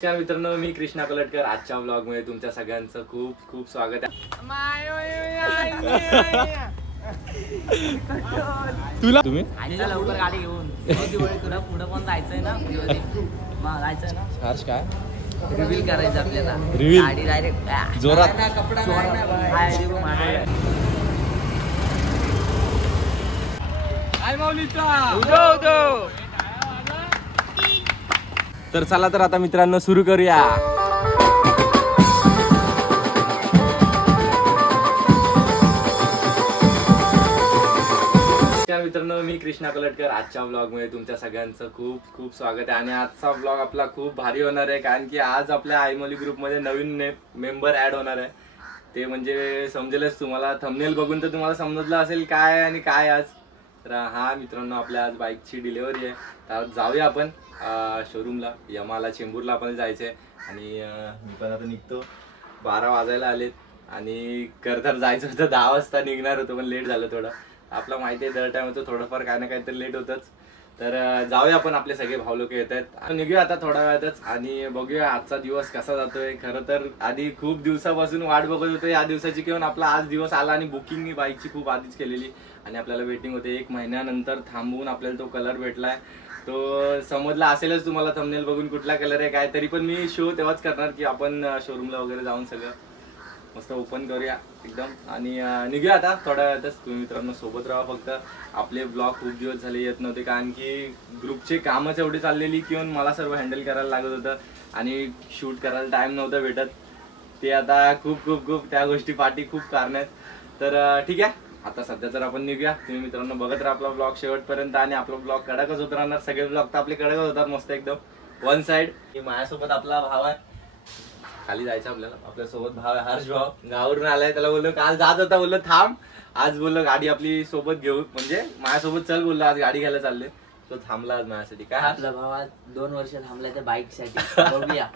नमस्कार मित्रांनो, मी कृष्णा कलटकर. आजच्या ब्लॉग मध्ये तुमच्या सगळ्यांचं खूप खूप स्वागत आहे. तुम्ही लवकर गाडी घेऊन पुढे पण जायचंय ना, जायचंय ना. हर्ष काय रिव्हील करायचं आपल्याला, रिव्हील गाडी डायरेक्ट जोरात. तर चला तर आता मित्रांनो सुरू करूया. नमस्कार मित्रांनो, मी कृष्णा कलटकर. आजच्या ब्लॉग मध्ये तुमच्या सगळ्यांचं खूप खूप स्वागत आहे. आणि आजचा ब्लॉग आपला खूप भारी होणार आहे, कारण की आज आपल्या आयमोली ग्रुप मध्ये नवीन मेंबर ऍड होणार आहे. ते म्हणजे समजेलच तुम्हाला, थंबनेल बघून तर तुम्हाला समजलं असेल काय आणि काय आज. तर हा मित्रांनो, आपल्या आज बाईकची डिलिव्हरी आहे. तर जाऊया आपण शोरूमला, यमाला चेंबूरला आपण जायचंय. आणि मी पण आता निघतो. 12 वाजायला आलेत आणि तर जायचं होतं 10 वाजता निघणार होतं, पण लेट झालं थोडं. आपला माहिती आहे दर टाइम होतं थोडंफार काय ना काहीतरी लेट होतच. तर जाऊया आपण, आपले सगळे भाऊ लोक येत आहेत. निघूया आता थोड्या वेळातच आणि बघूया आजचा दिवस कसा जातोय. खरं तर आधी खूप दिवसापासून वाट बघत होतो या दिवसाची, किंवा आपला आज दिवस आला. आणि बुकिंग मी बाईकची खूप आधीच केलेली आणि आपल्याला वेटिंग होते. 1 महिन्यानंतर थांबवून आपल्याला तो कलर भेटलाय. तो समजला असेलच तुम्हाला थंबनेल बघून कुठला कलर आहे काय. तरी पण मी शो तेव्हाच करणार की आपण शोरूमला वगैरे जाऊन सगळं मस्त ओपन करूया एकदम. आणि निघूया आता थोड्या वेळातच. तुम्ही मित्रांनो सोबत राहा. फक्त आपले ब्लॉग खूप दिवस झाले येत नव्हते, कारण की ग्रुपचे कामच एवढी चाललेली की मला सर्व हँडल करायला लागत होतं आणि शूट करायला टाइम नव्हता भेटत. ते आता खूप खूप खूप त्या गोष्टी पाठी खूप कारण आहेत. तर ठीक आहे, आता सध्या तर आपण निघूया. तुम्ही मित्रांनो बघत राहा आपला ब्लॉग शेवटपर्यंत. आणि आपला ब्लॉग कडकच होत राहणार. सगळे ब्लॉग तर आपले कडकच होतात मस्त एकदम वन साइड. माझ्यासोबत आपला भाव आहे, खाली जायचं आपल्याला. आपल्यासोबत भाव आहे हर्ष भाव, गावावरून आलाय. त्याला बोललो काल जात होता, बोललो थांब. आज बोललो गाडी आपली सोबत घेऊ, म्हणजे माझ्यासोबत चल बोललो. आज गाडी घ्यायला चालले, तो थांबला आज माझ्यासाठी. काय आपला भावा 2 वर्ष थांबलाय त्या बाईक साठी. बघूया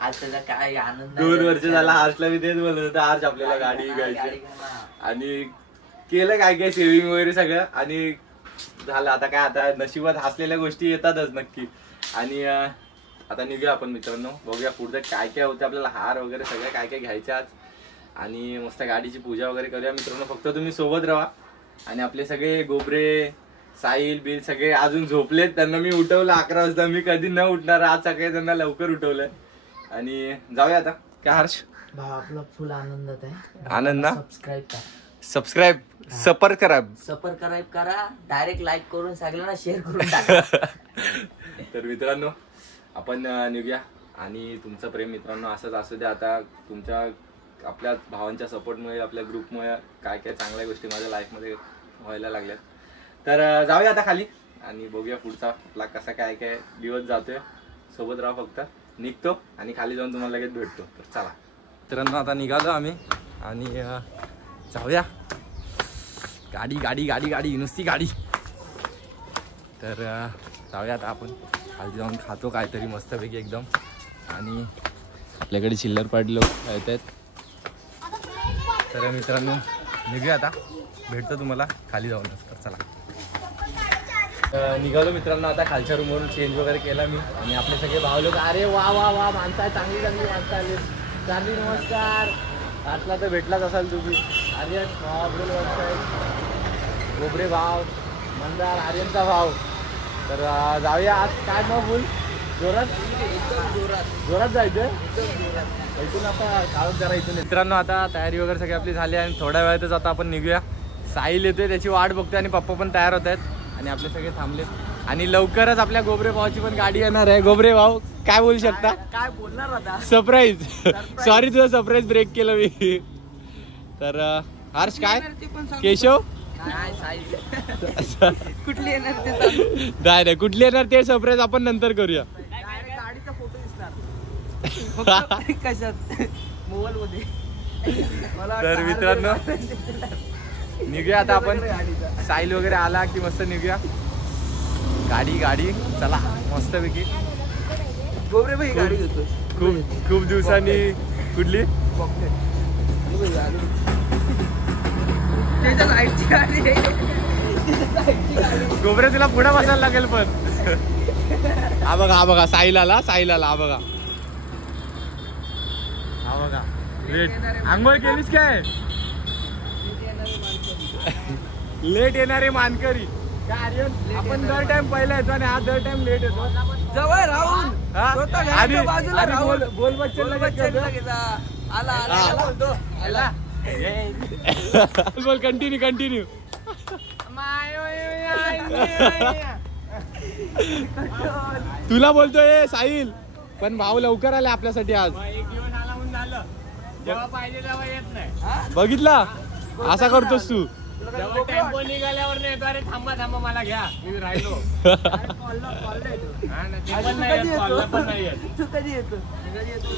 आज त्याला काय आनंद. 2 वर्ष झाला हर्षला मी तेच बोलत होतं, हर्ष आपल्याला गाडी घ्यायची. आणि केलं काय काय सेव्हिंग वगैरे सगळं आणि झालं. आता काय, आता नशिबात हसलेल्या गोष्टी येतातच नक्की. आणि आता निघूया आपण मित्रांनो. बघूया पुढचं काय काय होतं. आपल्याला हार वगैरे सगळं काय काय घ्यायचं आज. आणि मस्त गाडीची पूजा वगैरे करूया मित्रांनो. फक्त तुम्ही सोबत राहा. आणि आपले सगळे गोबरे, साहिल बिल सगळे अजून झोपलेत. त्यांना मी उठवलं 11 वाजता. मी कधी न उठणार, आज सकाळी त्यांना लवकर उठवलंय. आणि जाऊया आता. काय हर्ष भाव आपला फुल आनंदात आहे. आनंद ना. सबस्क्राईब करा, सबस्क्राईब करा, डायरेक्ट लाईक करून सगळ्यांना शेअर करून टाका. तर मित्रांनो आपण निघूया. आणि तुमचं प्रेम मित्रांनो असंच असू द्या. आता तुमच्या आपल्या भावांच्या सपोर्टमुळे, आपल्या ग्रुपमुळे काय काय चांगल्या गोष्टी माझ्या लाईफमध्ये व्हायला लागल्यात. तर जाऊया आता खाली आणि बघूया पुढचा आपला कसा काय काय दिवस जातोय. सोबत राहा फक्त. निघतो आणि खाली जाऊन तुम्हाला लगेच भेटतो. तर चला मित्रांनो, आता निघालो आम्ही आणि जाऊया. गाडी गाडी गाडी गाडी नुसती गाडी. तर जाऊया आता आपण खाली जाऊन खातो काहीतरी मस्तपैकी एकदम. आणि आपल्याकडे चिल्लर पार्टी लोक येत आहेत. तर मित्रांनो निघूया आता, भेटतो तुम्हाला खाली जाऊनच. तर चला निघालो मित्रांनो. आता खालच्या रूमवरून चेंज वगैरे केला मी. आणि आपले सगळे भाव लोक, अरे वा वा वा माणसं आहे, चांगली चांगली माणसं आली. चांगली नमस्कार. आतला तर भेटलाच असाल तुम्ही. आर्यन अब्दुल गोबरे भाव, मंदार, आर्यनचा भाव. तर जाऊया आज. काय मग बोल, जोरात जोरात जायचं इथून. आता काळोख जरा इथून. मित्रांनो आता तयारी वगैरे सगळी आपली झाली आणि थोड्या वेळातच आता आपण निघूया. साहिल येतोय, त्याची वाट बघतोय. आणि पप्पा पण तयार होत आहेत आणि आपले सगळे थांबले. आणि लवकरच आपल्या गोबरे भावाची पण गाडी येणार आहे. गोबरे भाऊ काय बोलू शकता? काय बोलणार आता? सरप्राईज. सॉरी तुझं सरप्राईज ब्रेक केलं मी. तर हर्ष काय, केशव कुठली येणार ते नाही कुठली येणार ते सरप्राईज आपण नंतर करूया. गाडीचा फोटो दिसणार कशात, मोबाईल मध्ये. तर मित्रांनो निघूया आता आपण. साहिल वगैरे आला की मस्त निघूया. गाडी गाडी चला मस्तपैकी. गोबरे भाई गाडी घेतो खूप दिवसांनी. कुठली गोबरे, तुला पुढे बसायला लागेल पण. हा बघा साहिल आला हा बघा. हा बघा लेट. आंघोळ केलीस काय? लेट येणारे मानकरी. काय आर्यन, आपण दर टाइम पहिला येतो आणि हा दर टाइम लेट येतो. जवळ राहुल आणि बाजूला राहुल बोल बच्चन आला बोल कंटिन्यू. तुला बोलतोय साहिल, पण भाऊ लवकर आले आपल्यासाठी आज. एक दिवस आला म्हणून झालं, जेव्हा पाहिजे तेव्हा येत नाही. बघितला असा करतोस तू. जेव्हा टेम्पो निघाल्यावर नाही येतो, अरे थांबा मला घ्या, मी राहिलो. हा ना, ते पण नाही येत, कॉलला पण नाही येत. तू कधी येतो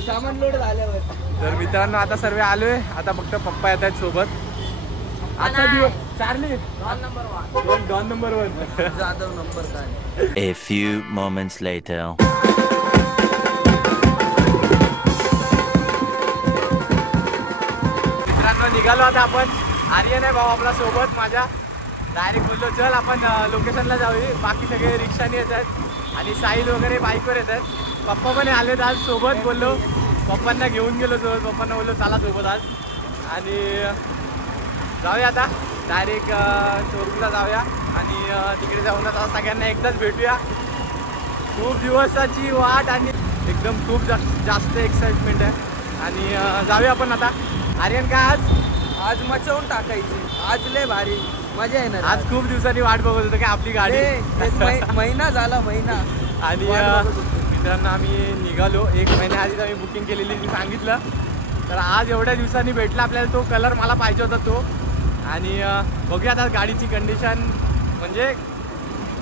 सामान लोड झाल्यावर. तर मित्रांनो आता सर्व आलोय, आता फक्त पप्पा येत आहेत सोबत. आजचा दिवस Charlie Don number 1 Jadhav number काय. A few moments later. मित्रांनो निघालो आता आपण. आर्यन आहे भाऊ आपला सोबत माझ्या. डायरेक्ट बोललो चल आपण लोकेशनला जाऊया. बाकी सगळे रिक्षाने येत आहेत आणि साहिल वगैरे बाईकवर येत आहेत. पप्पा पण आलेत आज सोबत. बोललो पप्पांना घेऊन गेलो सोबत. पप्पांना बोललो चला सोबत आज. आणि जाऊया आता डायरेक्ट शोरूमला जाऊया आणि तिकडे जाऊन आता सगळ्यांना एकदाच भेटूया. खूप दिवसाची वाट आणि एकदम खूप जास्त एक्साइटमेंट आहे. आणि जाऊया आपण आता. आर्यन काय आज मचवून टाकायची. आज लय भारी मजा येणार. आज खूप दिवसांनी वाट बघत होतो की आपली गाडी. महिना झाला महिना. आणि मित्रांनो आम्ही निघालो 1 महिन्याआधीच आम्ही बुकिंग केलेली मी सांगितलं. तर आज एवढ्या दिवसांनी भेटला आपल्याला तो कलर. मला पाहिजे होता तो. आणि बघूया आता गाडीची कंडिशन म्हणजे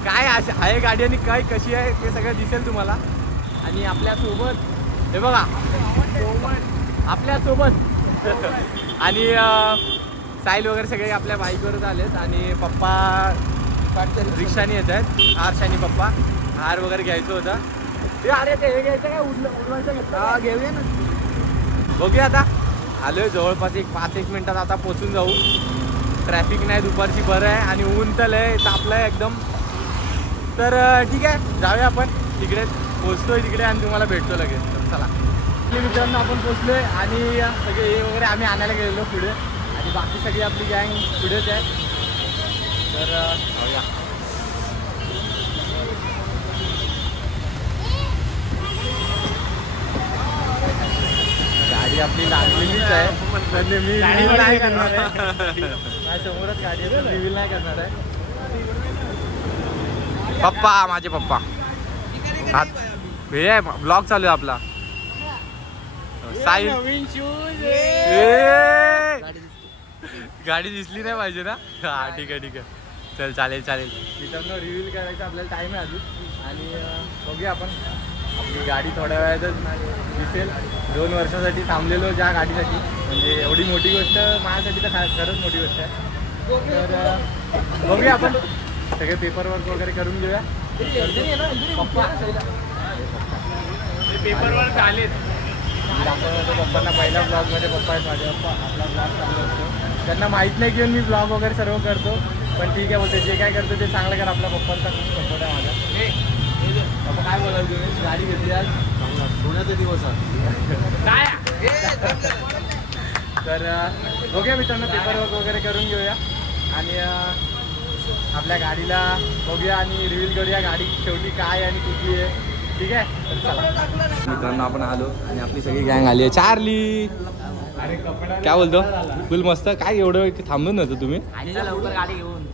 काय आहे गाडी आणि काय कशी आहे ते सगळं दिसेल तुम्हाला. आणि आपल्यासोबत हे बघा आपल्यासोबत आणि साहिल वगैरे सगळे आपल्या बाईकवरच आलेत. आणि पप्पा रिक्षाने येत आहेत. आरशाने पप्पा हार वगैरे घ्यायचं होतं ते. अरे ते हे घ्यायचं काय उडवायचं घेतलं. घेऊया ना. बघूया आता. आलोय जवळपास 5-1 मिनिटात आता पोचून जाऊ. ट्रॅफिक नाही दुपारची बरं आहे आणि ऊन तर लय तापलंय एकदम. तर ठीक आहे जाऊया आपण तिकडे. पोचतोय तिकडे आणि तुम्हाला भेटतो लगेच. तर चला मित्रांनो आपण पोचलोय आणि सगळे हे वगैरे आम्ही आणायला गेलेलो पुढे आणि बाकी सगळी आपली गँग पुढेच आहे. तर जाऊया. गाडी आपली लागलेलीच आहे. म्हणजे मी रिव्हील नाही करणार आहे. माझ्या समोरच गाडी आहे, रिव्हील नाही करणार आहे. पप्पा माझे पप्पा हे ब्लॉग चालू आहे आपला. साहिल नवीन शूज गाडी दिसली नाही पाहिजे ना. हा ठीक आहे चल चालेल. मित्रांनो रिव्हील करायचं आपल्याला टाइम आहे अजून. आणि बघूया आपण आपली गाडी थोड्या वेळातच दिसेल. 2 वर्षासाठी थांबलेलो ज्या गाडीसाठी म्हणजे एवढी मोठी गोष्ट माझ्यासाठी तर खरंच मोठी गोष्ट आहे. तर बघूया आपण सगळे पेपर वर्क वगैरे करून घेऊया. पप्पा पेपर वर्क आलेत. पप्पांना पहिल्या ब्लॉगमध्ये पप्पा आहेत माझे. पप्पा आपला ब्लॉग चालू असतो. त्यांना माहीत नाही की मी ब्लॉग वगैरे सर्व करतो. पण ठीक आहे बोलते जे काय करतो ते चांगलं कर. आपल्या पप्पांचा खूप सपोर्ट आहे माझा. पप्पा काय बोलाल तुम्ही? गाडी घेतली आज सोन्याचा दिवस काय. तर बघूया मित्रांनो पेपर वर्क वगैरे करून घेऊया आणि आपल्या गाडीला बघूया आणि रिव्हील करूया गाडी शेवटी काय आणि कुठली आहे. ठीक आहे तर चला मित्रांनो आपण आलो आणि आपली सगळी गँग आली आहे. चार्ली अरे कपडा काय बोलतो? फुल मस्त. काय एवढं थांबून नव्हतं तुम्ही? लवकर गाडी घेऊन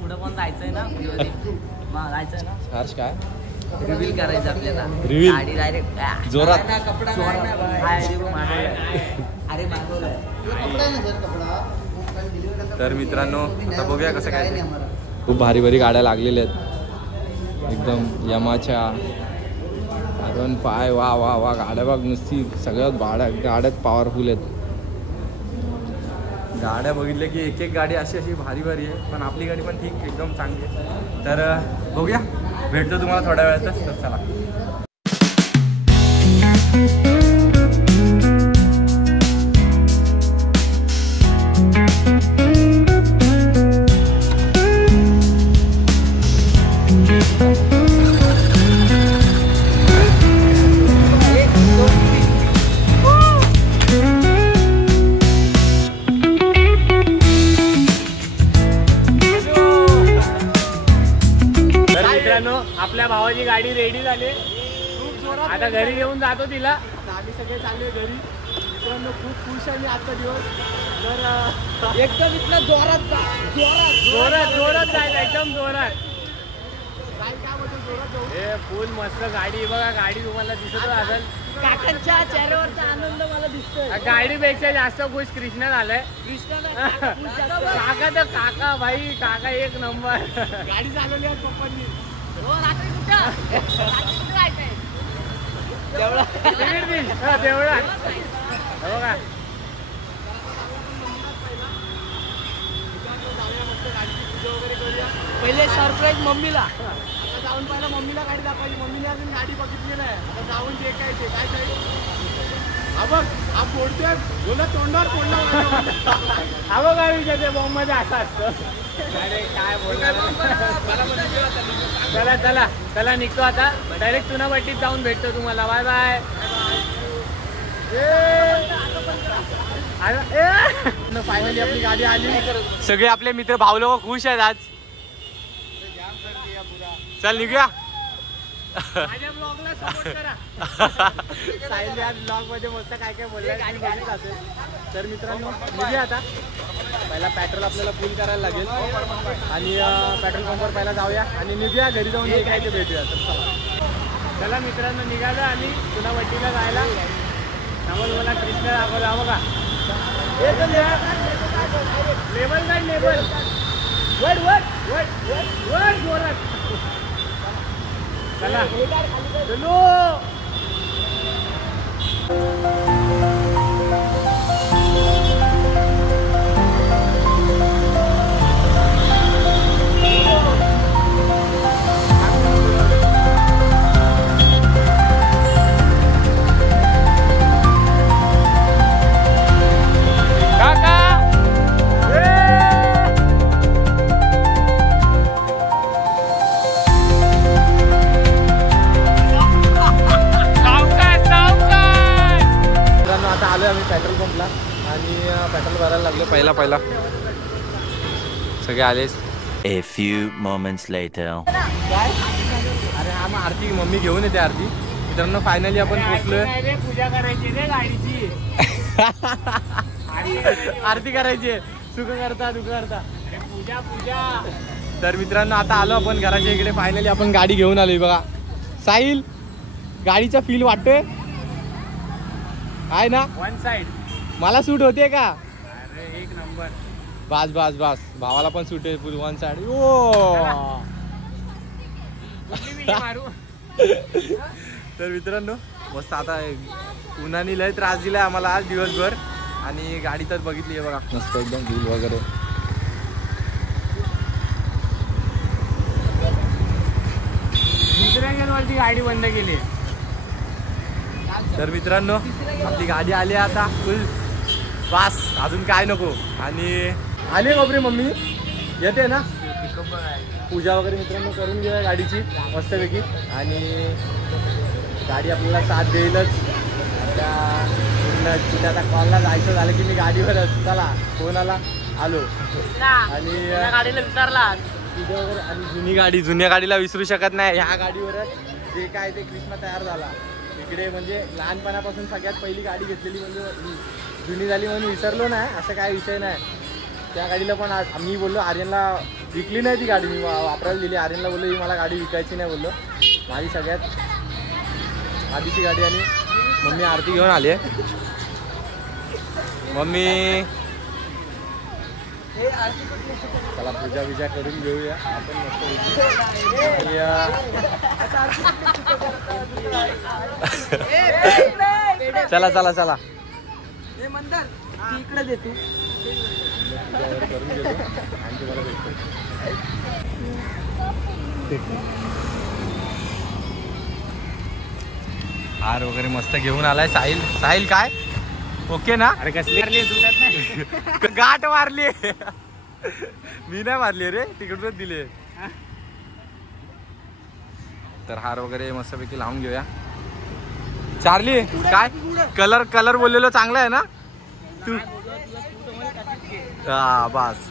पुढं पण जायचंय ना. जायचंय ना. हर्ष काय रिव्हील करायचं आपल्याला. रिव्हील गाडी डायरेक्ट जोरात. कपडा अरे मागवलाय. तर मित्रांनो आता बघूया कसं काय. खूप भारी भारी गाड्या लागलेल्या आहेत एकदम. यमाच्या R15 वा गाड्या बघ नुसती सगळ्यात गाड्यात पॉवरफुल आहेत. गाड्या बघितल्या की एक गाडी अशी भारी भारी आहे. पण आपली गाडी पण ठीक एकदम चांगली आहे. तर बघूया भेटतो तुम्हाला थोड्या वेळातच. तर चला आता घरी घेऊन जातो तिला. आम्ही सगळे चालले घरी. मित्रांनो खूप खुश आहे मी आजचा दिवस. तर एकदम इथलं जोरात जोरात जायचं एकदम जोरात. काय काय म्हणतो जोरात जाऊ. हे फुल मस्त गाडी बघा. गाडी तुम्हाला दिसत असेल. काकांच्या चेहऱ्यावरचा आनंद मला दिसतोय. गाडीपेक्षा जास्त खुश कृष्णा झालाय. काका तर काका भाई काका एक नंबर. गाडी चालवली आहे पप्पांनी. तेवढा हो का. पहिले सरप्राईज मम्मीला. आता जाऊन पहिला मम्मीला गाडी दाखवायची. मम्मीने अजून गाडी बघितली नाही. आता जाऊन जे काय ते काय साईड. हा बघ हा फोडतोय. बोला तोंडावर फोडला. हा बघा विचारते बॉम्ब मध्ये असं असतं. अरे काय बोलणार. चला चला चला निघतो आता. डायरेक्ट चुनाभट्टीत जाऊन भेटतो तुम्हाला. Bye bye. फायनली आपली गाडी आली. सगळे आपले मित्र भाऊ लोक खुश आहेत आज. चल निघूया. माझ्या ब्लॉगला सपोर्ट करा. साहिल आज ब्लॉग मध्ये मस्त काय काय बोलले गाडी बघितलं असेल. तर मित्रांनो निघूया आता. पहिला पेट्रोल आपल्याला फुल करायला लागेल आणि पेट्रोल पंपवर पहिला जाऊया आणि निघूया. घरी जाऊन जे काय ते भेटूया. तर चला मित्रांनो निघालो आम्ही चुनाभट्टीला जायला. त्यामुळे मला कृष्ण दाखवला. हा बघा लेबल काय लेबल. वर वर वर वर जोरात. चला चलो. पेट्रोल पंपला आणि पेट्रोल भरायला लागलो. पहिला सगळे आलेच. A few moments later. काय अरे हा मग आरती मम्मी घेऊन येते आरती. मित्रांनो फायनली आपण पोहोचलोय. पूजा करायची रे गाडीची. आरती करायची. सुख करता दुःख करता. पूजा पूजा. तर मित्रांनो आता आलो आपण घराच्या इकडे. फायनली आपण गाडी घेऊन आलोय बघा. साहिल गाडीचा फील वाटतोय आहे ना. वन साइड मला सूट होते का. अरे एक नंबर. बास बास बास. भावाला पण सूट आहे फुल वन साइड. ओ मारू. तर मित्रांनो मस्त आता उन्हाने लय त्रास दिलाय आम्हाला आज दिवसभर. आणि गाडी तर बघितली आहे बघा मस्त एकदम व्हील वगैरे. दुसऱ्या गेलवरती गाडी बंद केली. तर मित्रांनो आपली गाडी आली आता फुल बास. अजून काय नको. आणि आली गोबरी मम्मी येते ना. पूजा वगैरे मित्रांनो करून घेऊया गाडीची मस्तपैकी. आणि गाडी आपल्याला साथ देईलच. तिथे आता कॉलला जायचं झालं की मी गाडीवरच. चला फोनाला आलो. आणि गाडीला विचारला पूजा वगैरे. आणि जुन्या गाडीला विसरू शकत नाही. ह्या गाडीवरच जे काय ते कृष्णा तयार झाला इकडे. म्हणजे लहानपणापासून सगळ्यात पहिली गाडी घेतलेली म्हणजे जुनी झाली म्हणून विसरलो नाही असं काय विषय नाही. त्या गाडीला पण मी बोललो आर्यनला विकली नाही ती गाडी. मी वापरायला दिली. आर्यनला बोललो ही मला गाडी विकायची नाही बोललो. माझी सगळ्यात आधीची गाडी. आणि मम्मी आरती घेऊन आली आहे. मम्मी चला पूजा बिजा करून घेऊया आपण मस्त. चला चला चला इकडे दे तू. करून घेतो आणि तुम्हाला भेटतो. हार वगैरे मस्त घेऊन आलाय साहिल. साहिल काय ओके ना. अरे कसली मारली सुटत नाही. गाठ मारली. मी नाही मारली रे तिकडूनच दिले. तर हार वगैरे मस्तपैकी लावून घेऊया. चार्ली काय कलर बोललेलो चांगला आहे ना तू. हा बस.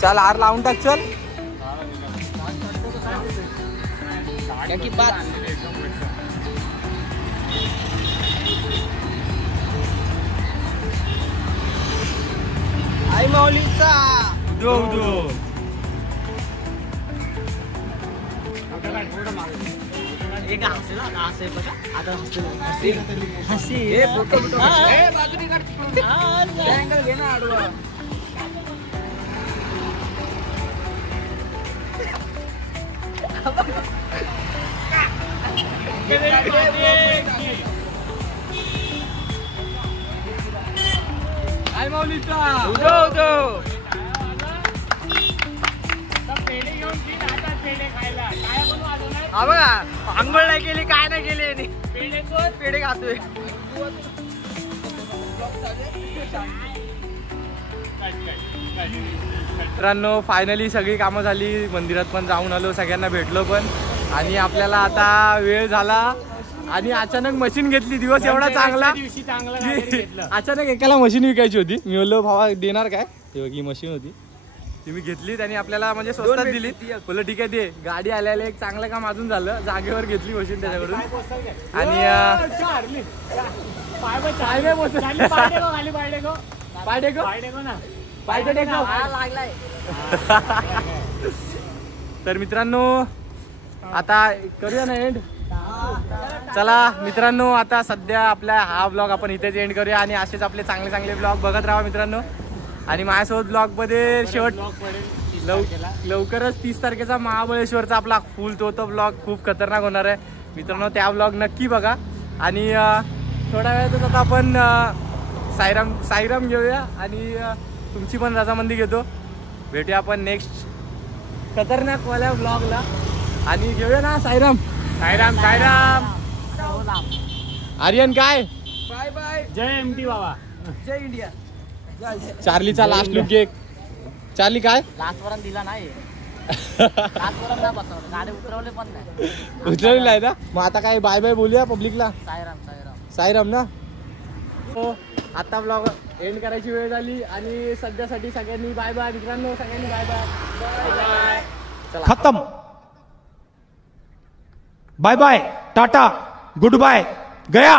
चल हार लावून टाक चल. आई माऊलीचा एक हसेल हसे बघा आता हसे बाजूने अँगल घे ना आडवा. आई माऊलीचा पेढे घेऊन तीन हातात पेढे खायला काय पण वाजवणार. हा बघा आंघोळ नाही केली काय नाही केली पेढे खातोय. मित्रांनो फायनली सगळी कामं झाली. मंदिरात पण जाऊन आलो, सगळ्यांना भेटलो पण. आणि आपल्याला आता वेळ झाला आणि अचानक मशीन घेतली. दिवस एवढा चांगला दिवशी चांगला काहीतरी घेतलं. अचानक एकाला मशीन विकायची होती. मी बोललो भावा देणार काय, ही मशीन होती ती मी घेतली. त्यांनी आपल्याला म्हणजे स्वस्तात दिली. बोललो ठीक आहे दे. गाडी आल्याला एक चांगलं काम अजून झालं, जागेवर घेतली मशीन त्याच्याकडून. आणि तर मित्रांनो आता करूया ना एंड. चला मित्रांनो आता सध्या आपला हा ब्लॉग आपण इथेच एंड करूया. आणि असेच आपले चांगले चांगले ब्लॉग बघत राहा मित्रांनो. आणि माझ्यासोबत ब्लॉग मध्ये शेवट लवकरच 30 तारखेचा महाबळेश्वरचा आपला फुल तो ब्लॉग खूप खतरनाक होणार आहे मित्रांनो. त्या ब्लॉग नक्की बघा. आणि थोड्या वेळातच आता आपण साईराम घेऊया आणि तुमची पण रजामंदी घेतो. भेटूया आपण नेक्स्ट खतरनाक वाल्या ब्लॉगला. आणि घेऊया ना साईराम. आर्यन काय बाय बाय. जय एमटी बाबा. जय इंडिया. चार्लीचा लास्ट लुक घे. चार्ली काय लास्ट वरून दिला नाही. लास्ट वरून ना बसवलं, गाडी उतरवले पण नाही. उचललेला आहे ना. मग आता काय बाय बाय बोलूया पब्लिकला. साईराम ना. हो आता ब्लॉग एंड करायची वेळ झाली. आणि सध्यासाठी सगळ्यांनी बाय बाय मित्रांनो. सगळ्यांनी बाय बाय. खत्म. बाय बाय टाटा गुड बाय गया.